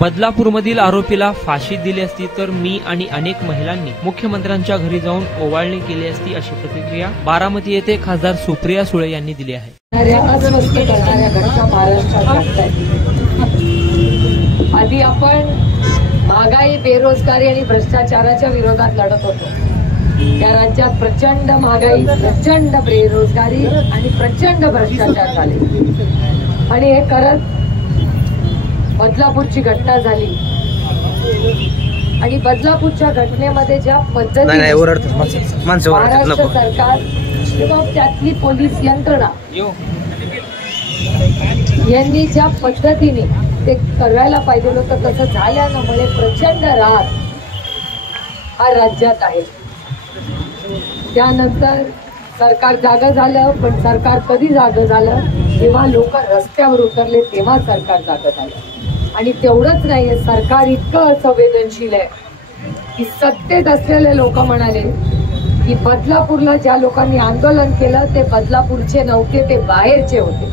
बदलापूरमधील आरोपीला फाशी दिली असती तर मी आणि अनेक महिलांनी मुख्यमंत्र्यांच्या घरी जाऊन ओवाळणी केली असती, अशी प्रतिक्रिया बारामती येथे खासदार सुप्रिया सुळे यांनी दिली आहे. आधी आपण महागाई, बेरोजगारी आणि भ्रष्टाचाराच्या विरोधात लढत होतो. या राज्यात प्रचंड महागाई, प्रचंड बेरोजगारी आणि प्रचंड भ्रष्टाचार झाले आणि हे करत बदलापूरची घटना झाली आणि बदलापूरच्या घटनेमध्ये ज्या पद्धतीने महाराष्ट्र सरकार किंवा त्यातली पोलीस यंत्रणा यांनी ज्या पद्धतीने ते करायला पाहिजे होतं तसं झाल्यामुळे प्रचंड राग हा राज्यात आहे. त्यानंतर सरकार जागं झालं, पण सरकार कधी जागं झालं? जेव्हा लोक रस्त्यावर उतरले तेव्हा सरकार जागं झालं. आणि तेवढंच नाहीये, सरकार इतकं असंवेदनशील आहे की सत्तेत असलेले लोक म्हणाले की बदलापूरला ज्या लोकांनी आंदोलन केलं ते बदलापूरचे नव्हते, ते बाहेरचे होते.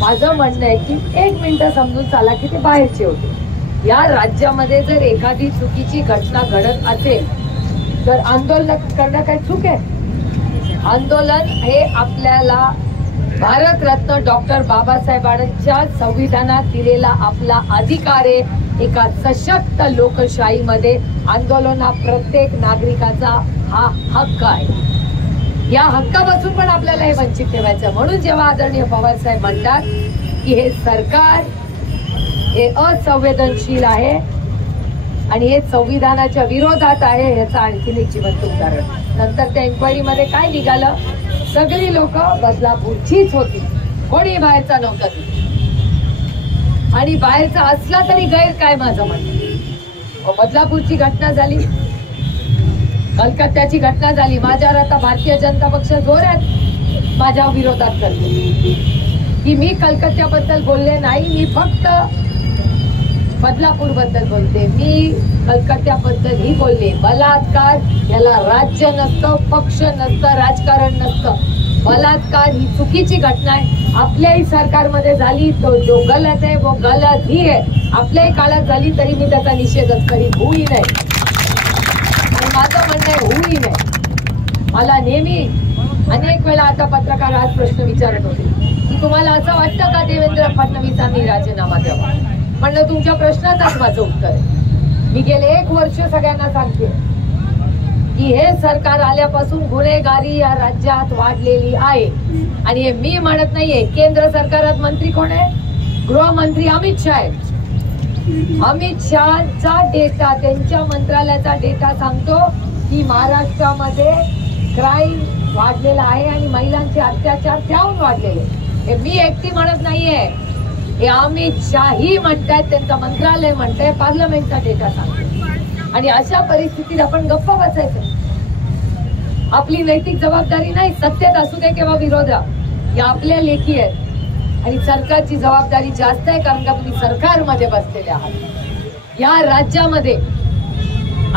माझं म्हणणं आहे की एक मिनिटं समजून चाला की ते बाहेरचे होते. या राज्यामध्ये जर एखादी चुकीची घटना घडत असेल तर आंदोलन करणं काय चूक आहे? आंदोलन हे आपल्याला भारतरत्न डॉक्टर बाबासाहेबांच्या संविधानात दिलेला आपला अधिकार आहे. एका सशक्त लोकशाहीमध्ये आंदोलन हा प्रत्येक नागरिकाचा हा हक्क आहे. या हक्कापासून पण आपल्याला हे वंचित ठेवायचं. म्हणून जेव्हा आदरणीय पवारसाहेब म्हणतात की हे सरकार हे असंवेदनशील आहे आणि हे संविधानाच्या विरोधात आहे, याचं आणखीन एक जिवंत उदाहरण. नंतर त्या इन्क्वायरीमध्ये काय निघालं? सगळी लोक बदलापूरचीच होती, कोणी बाहेरचा नव्हता. आणि बाहेरचा असला तरी गैर काय माझं म्हणणं. बदलापूरची घटना झाली, कलकत्त्याची घटना झाली, माझ्यावर आता भारतीय जनता पक्ष जोरात माझ्या विरोधात करते की मी कलकत्त्याबद्दल बोलले नाही, मी फक्त बदलापूर बद्दल बोलते. मी कलकत्त्याबद्दल ही बोलले. बलात्कार याला राज्य नसतं, पक्ष नसतं, राजकारण नसतं. बलात्कार ही चुकीची घटना आहे. आपल्याही सरकारमध्ये झाली, तो जो गलत आहे वो गलत ही आहे. आपल्याही काळात झाली तरी मी त्याचा निषेधच करीन, होऊही नाही. आणि माझं म्हणणं आहे होऊही नाही. मला नेहमी अनेक वेळा आता पत्रकार आज प्रश्न विचारत होते की तुम्हाला असं वाटतं का देवेंद्र फडणवीसांनी राजीनामा द्यावा? म्हणलं तुमच्या प्रश्नाचाच माझं उत्तर आहे. मी गेले 1 वर्ष सगळ्यांना सांगते की हे सरकार आल्यापासून गुन्हेगारी या राज्यात वाढलेली आहे. आणि हे मी म्हणत नाहीये. केंद्र सरकारात मंत्री कोण आहे? गृहमंत्री अमित शाह आहेत. अमित शहाचा डेटा, त्यांच्या मंत्रालयाचा डेटा सांगतो की महाराष्ट्रामध्ये क्राईम वाढलेला आहे आणि महिलांचे अत्याचार त्याहून वाढलेले. हे मी एकटी म्हणत नाहीये, हे अमित शाही म्हणतायत, त्यांचं मंत्रालय म्हणतंय, पार्लमेंटचा डेटा सांगतो. आणि अशा परिस्थितीत आपण गप्प बसायचं? आपली नैतिक जबाबदारी नाही. सत्तेत असू दे किंवा विरोधात, या आपल्या लेखी आहेत आणि सरकारची जबाबदारी जास्त आहे, कारण का तुम्ही सरकारमध्ये बसलेले आहात. या राज्यामध्ये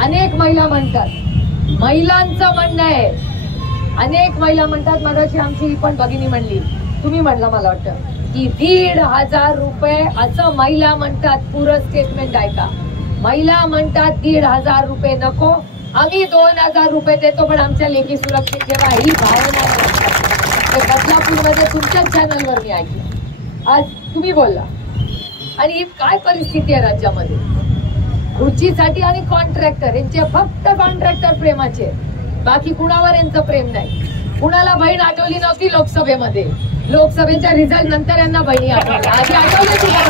अनेक महिला म्हणतात, महिलांचं म्हणणं आहे, अनेक महिला म्हणतात, मगाशी आमची ही पण भगिनी म्हणली, तुम्ही म्हणला मला वाटतं की 1,500 रुपये, असं महिला म्हणतात. पूर्ण स्टेटमेंट ऐका. महिला म्हणतात 1,500 रुपये नको, आम्ही 2,000 रुपये देतो, पण आमच्या लेखी सुरक्षित ठेवा. ही भावना बदलापूरमध्ये तुमच्याच चॅनलवर मी ऐकली. आज तुम्ही बोलला. आणि ही काय परिस्थिती आहे राज्यामध्ये? खुर्चीसाठी आणि कॉन्ट्रॅक्टर यांचे, फक्त कॉन्ट्रॅक्टर प्रेमाचे, बाकी कुणावर यांचं प्रेम नाही. कुणाला बहीण आठवली नव्हती लोकसभेमध्ये, लोकसभेच्या रिझल्ट नंतर यांना बहिणी आठवल्या. आधी आठवले तुला?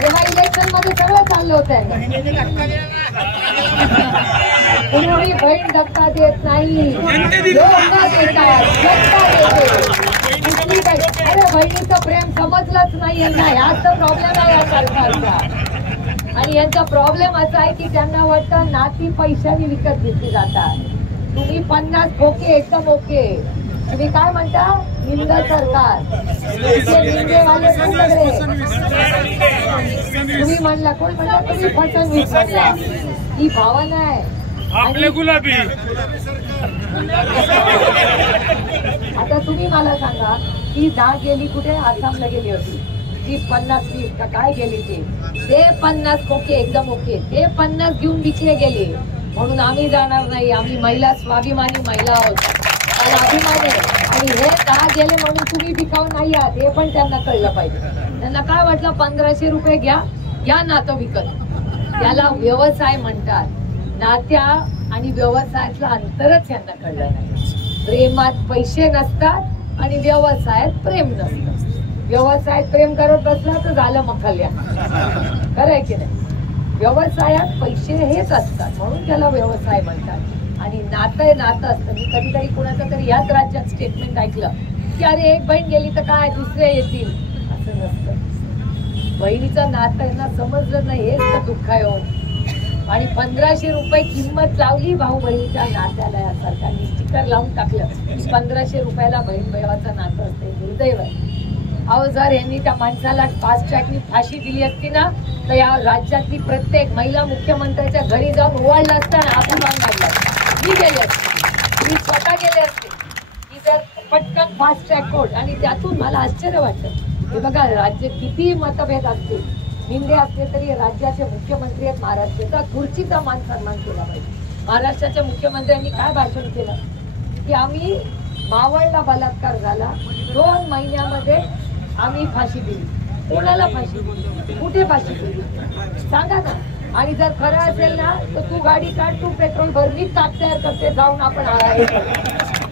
तेव्हा इलेक्शन मध्ये सगळं चाललं होतं. कुणी बहीण धक्का देत नाही, लोक देतात, जनता देते. अरे बहिणीचं प्रेम समजलंच नाही यांना. याच प्रॉब्लेम आहे या सरकारचा. आणि यांचा प्रॉब्लेम असा आहे की त्यांना वाटतं नाती पैशाने विकत घेतली जातात. तुम्ही 50 ओके, एकदम ओके. तुम्ही काय म्हणता? निंद सरकार, निंदेवाले सगळे. तुम्ही म्हणला, कोण म्हणला? तुम्ही फसवणूक म्हणला. ही भावना आहे आपले गुलाबी. आता तुम्ही मला सांगा, ही जाग गेली कुठे? आसामला गेली होती. 30-50 का काय गेले ते 50 ओके, एकदम ओके. ते 50 घेऊन विकले गेले. म्हणून आम्ही जाणार नाही. आम्ही महिला, स्वाभिमानी महिला आहोत, मला अभिमान आहे. आणि हे 10 गेले म्हणून तुम्ही विकाऊ नाही आहात, हे पण त्यांना कळलं पाहिजे. त्यांना काय वाटलं 1500 रुपये घ्या नातं विकत. त्याला व्यवसाय म्हणतात. नात्या आणि व्यवसायातलं अंतरच यांना कळलं नाही. प्रेमात पैसे नसतात आणि व्यवसायात प्रेम नसतं. व्यवसायात प्रेम करत बसला तर झालं मखल्या, खरं आहे की नाही. व्यवसायात पैसे हेच असतात म्हणून त्याला व्यवसाय म्हणतात. आणि नातं असतं. मी कधीतरी कुणाचं तरी याच राज्यात स्टेटमेंट ऐकलं की अरे एक बहीण गेली तर काय दुसरे येतील, असं नसतं. बहिणीचं नातं यांना समजलं नाही, हेच तर दुःख आहे हो. आणि 1500 रुपये किंमत लावली भाऊ बहिणीच्या नात्याला. या सरकारने स्टिकर लावून टाकलं की 1500 रुपयाला बहीण भावाचं नातं असते. दुर्दैव आहे. अहो, जर यांनी त्या माणसाला फास्ट ट्रॅकनी फाशी दिली असती ना तर या राज्यातली प्रत्येक महिला मुख्यमंत्र्याच्या घरी जाऊन ओवाळला असता ना, अभिमान काढला. मी गेले असते, मी स्वतः गेले असते की जर पटकन फास्ट ट्रॅक कोर्ट. आणि त्यातून मला आश्चर्य वाटतं. हे बघा, राज्य किती मतभेद असतील, निंदे असले तरी राज्याचे मुख्यमंत्री आहेत महाराष्ट्राचा, खुर्चीचा मान सन्मान केला पाहिजे. महाराष्ट्राच्या मुख्यमंत्र्यांनी काय भाषण केलं की आम्ही मावळला बलात्कार झाला, 2 महिन्यामध्ये आम्ही फाशी दिली. कोणाला फाशी दिली, कुठे फाशी दिली सांगा ना. आणि जर खरं असेल ना तर तू गाडी काढ, तू पेट्रोल भर, मी ताक तयार करते, जाऊन आपण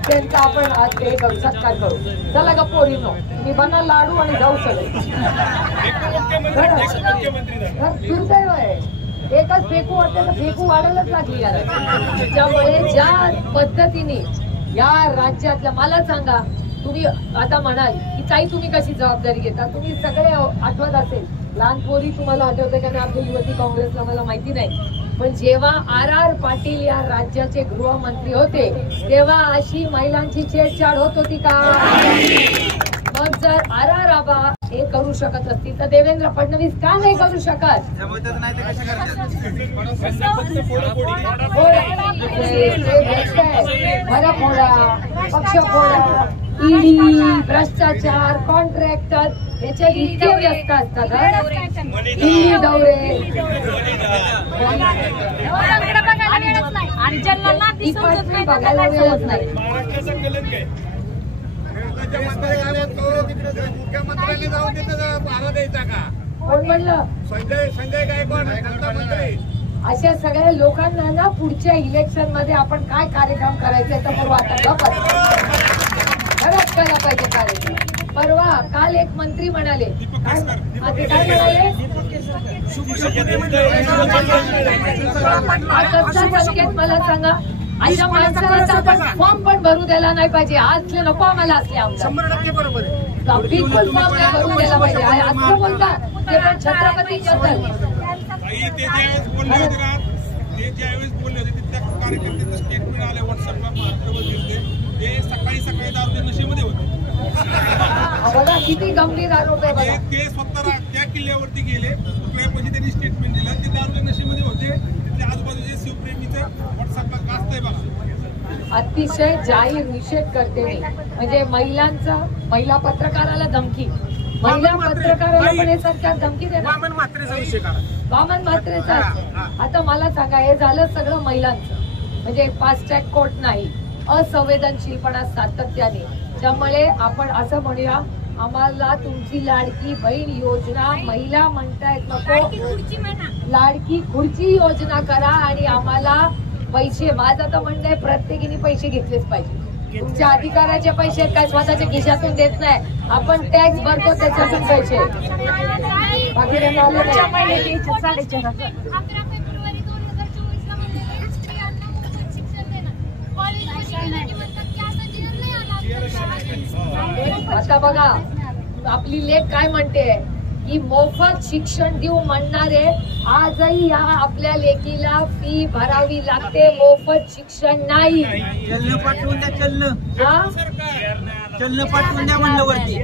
त्यांचा आपण आज ते करू, सत्कार करू. चला ग पोरीनो, मी बना लाडू आणि जाऊ सगळे. दुर्दैव आहे. एकच फेकू वाटतं तर फेकू वाढायलाच लागली यार. त्यामुळे ज्या पद्धतीने या राज्यातल्या, मला सांगा, तुम्ही आता म्हणाल की ताई तुम्ही कशी जबाबदारी घेता. तुम्ही सगळे आठवत असेल, लहान पोरी तुम्हाला आठवते का नाही आपली युवती काँग्रेसला मला माहिती नाही. पण जेव्हा R.R. पाटील या राज्याचे गृहमंत्री होते तेव्हा अशी महिलांची छेडछाड होत होती का? मग जर R.R. आबा हे करू शकत असतील तर देवेंद्र फडणवीस का नाही करू शकत? भरा फोडा, पक्ष फोडा, ईडी, भ्रष्टाचार, कॉन्ट्रॅक्टर याच्या इतके व्यस्त असतात. दिल्ली दौरे आणि बघायला वेळच नाही. मुख्यमंत्र्यांनी जाऊन तिथं पारा द्यायचा का? कोण म्हणलं? संजय गायकवाड मंत्री. अशा सगळ्या लोकांना ना पुढच्या इलेक्शन मध्ये आपण काय कार्यक्रम करायचे तर परवा खरंच करायला पाहिजे कार्यक्रम. परवा काल एक मंत्री म्हणाले, काय म्हणाले, मला सांगा, अशा माणसाला फॉर्म पण भरू द्यायला नाही पाहिजे. असले नको आम्हाला, असले आमदार 100% बरोबर आहे. बिलकुल फॉर्म नाही भरू द्यायला पाहिजे. असं बोलतात ते पण छत्रपती ते ज्यावेळेस बोलले होते त्या कार्यकर्त्यांचं स्टेटमेंट आले व्हॉट्सअपला महाराष्ट्रभर दिले. ते सकाळी दारूच्या नशेमध्ये होते. बघा किती गंभीर आरोप आहे. ते स्वतः त्या किल्ल्यावरती गेले, तुकड्यापाशी त्यांनी स्टेटमेंट दिलं. ते दारूच्या नशेमध्ये होते. तिथल्या आजूबाजूचे शिवप्रेमीचं व्हॉट्सअपला कास्त आहे बघा. अतिशय जाहीर निषेध करते मी. म्हणजे महिला पत्रकाराला धमकी, महिला पत्रकाराला पण हे सरकार धमकी देणार. वामन म्हात्रेचा विषय काढा. वामन म्हात्रेचा. आता मला सांगा, हे झालं सगळं महिलांचं. म्हणजे फास्ट ट्रॅक कोर्ट नाही, असंवेदनशीलपणा सातत्याने. त्यामुळे आपण असं म्हणूया, आम्हाला तुमची लाडकी बहीण योजना, महिला म्हणतायत नको, लाडकी खुर्ची योजना करा आणि आम्हाला पैसे. माझं तर म्हणणं आहे प्रत्येकीने पैसे घेतलेच पाहिजे. तुमच्या अधिकाराचे पैसे काय स्वतःच्या खिशातून देत नाही, आपण टॅक्स भरतो त्याच्यातून पैसे. बाकी आता बघा आपली लेख काय म्हणते की मोफत शिक्षण देऊ म्हणणारे आजही या आपल्या लेकीला फी भरावी लागते, मोफत शिक्षण नाही. चलन पाठवून द्या, चलन पाठवून द्या म्हणलं वरती.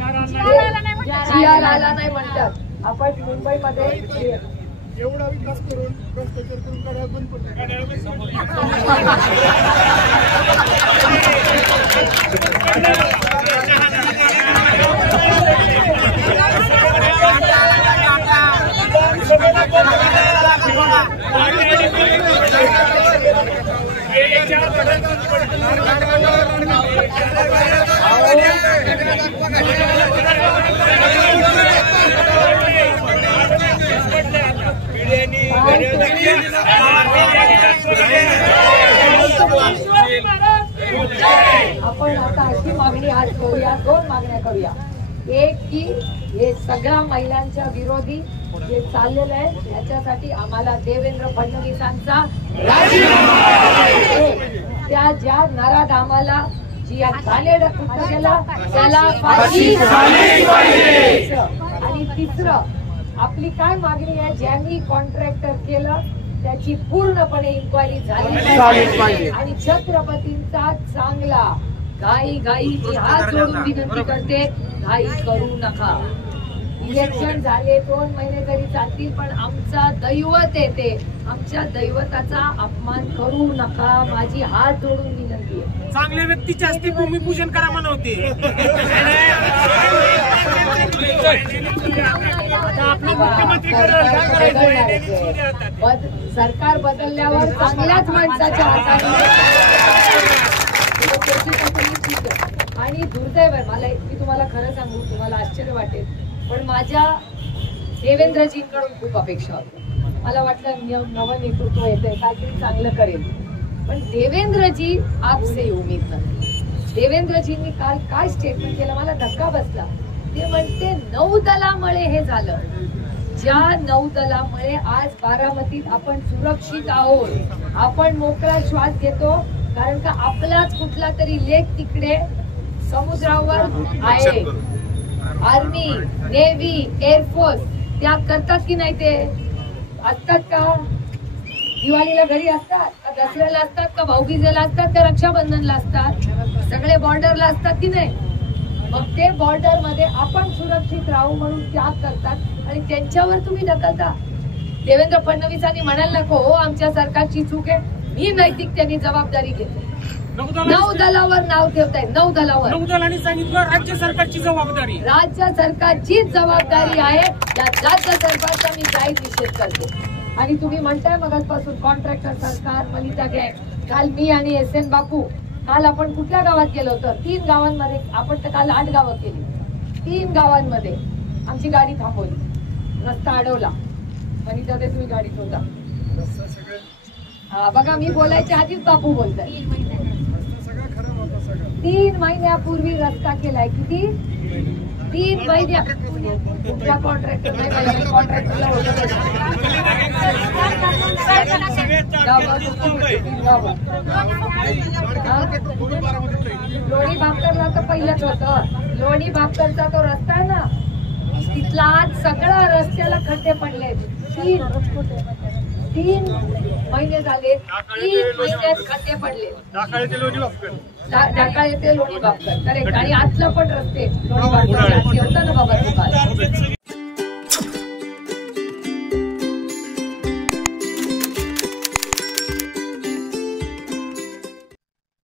GR आला नाही म्हणतात. आपण मुंबईमध्ये एवढा विकास करून भ्रष्टाचार करून काढायला बंद पडतो. आपण आता अशी मागणी आज करूया, दोन मागण्या करूया. एक की हे सगळ्या महिलांच्या विरोधी जे चाललेलं आहे याच्यासाठी आम्हाला देवेंद्र फडणवीसांचा त्या ज्या नराधामाला जी झालेलं कृत्य केलं त्याला फाशी. आणि तिसरं आपली काय मागणी आहे, ज्यांनी कॉन्ट्रॅक्टर केलं त्याची पूर्णपणे इन्क्वायरी झाली पाहिजे. आणि छत्रपतींचा चांगला घाई मी हात जोडून विनंती करते, घाई करू नका. इलेक्शन झाले 2 महिने तरी चालतील, पण आमचा दैवत येते, आमच्या दैवताचा अपमान करू नका. माझी हात जोडून विनंती आहे. चांगल्या व्यक्तीच्या हस्ते भूमिपूजन करा म्हणवते. सरकार बदलल्यावर चांगल्याच माणसाच्या हाताने. आणि दुर्दैव आहे मला, मी तुम्हाला खरं सांगू, तुम्हाला आश्चर्य वाटेल, पण माझ्या देवेंद्रजींकडून खूप अपेक्षा होती. मला वाटलं नवं नेतृत्व येतंय, काहीतरी चांगलं करेल, पण देवेंद्रजी आपसे उमेद नाही. देवेंद्रजींनी काल काय स्टेटमेंट केलं, मला धक्का बसला. ते म्हणते नौदलामुळे हे झालं. ज्या नौदलामुळे आज बारामतीत आपण सुरक्षित आहोत, आपण मोकळा श्वास घेतो, कारण का आपलाच कुठला तरी लेक तिकडे समुद्रावर आहे. आर्मी, नेव्ही, एअरफोर्स त्या करतात की नाही, ते असतात का? दिवाळीला घरी असतात का, दसऱ्याला असतात का, भाऊबीजेला असतात का, रक्षाबंधनला असतात, सगळे बॉर्डरला असतात की नाही. मग ते बॉर्डर मध्ये आपण सुरक्षित राहू म्हणून त्याग करतात आणि त्यांच्यावर तुम्ही ढकलता. देवेंद्र फडणवीसांनी म्हणायला नको, हो आमच्या सरकारची चूक आहे, मी नैतिकतेने जबाबदारी घेतो. नौदलावर नाव ठेवताय, नौदलाने सांगितलं राज्य सरकारची जबाबदारी. राज्य सरकारचीच जबाबदारी आहे. या राज्य सरकारचा मी जाहीर निषेध करते. आणि तुम्ही म्हणताय मगाचपासून कॉन्ट्रॅक्टर सरकार, मलिता गँग. काल मी आणि SN बापू, काल आपण कुठल्या गावात गेलो होतो? 3 गावांमध्ये. आपण तर काल 8 गावं केली. 3 गावांमध्ये आमची गाडी थांबवली, रस्ता अडवला. मलिता ते तुम्ही गाडीत होता. हा बघा, मी बोलायच्या आधीच बापू बोलताय. 3 महिन्यापूर्वी रस्ता केलाय. किती? 3 महिन्या. तुमच्या कॉन्ट्रॅक्टर नाही, कॉन्ट्रॅक्टरला लोणी भापकरला तर पहिलंच होतं. लोणी भापकरचा तो रस्ता आहे ना, तिथला आज सगळ्या रस्त्याला खड्डे पडले. 3 महिने झाले, 3 महिन्यात खड्डे पडले. ढाकाळ येथे लोणी भापकर करेक्ट. आणि आतलं पण रस्ते लोणी भापकर होतं ना बाबा.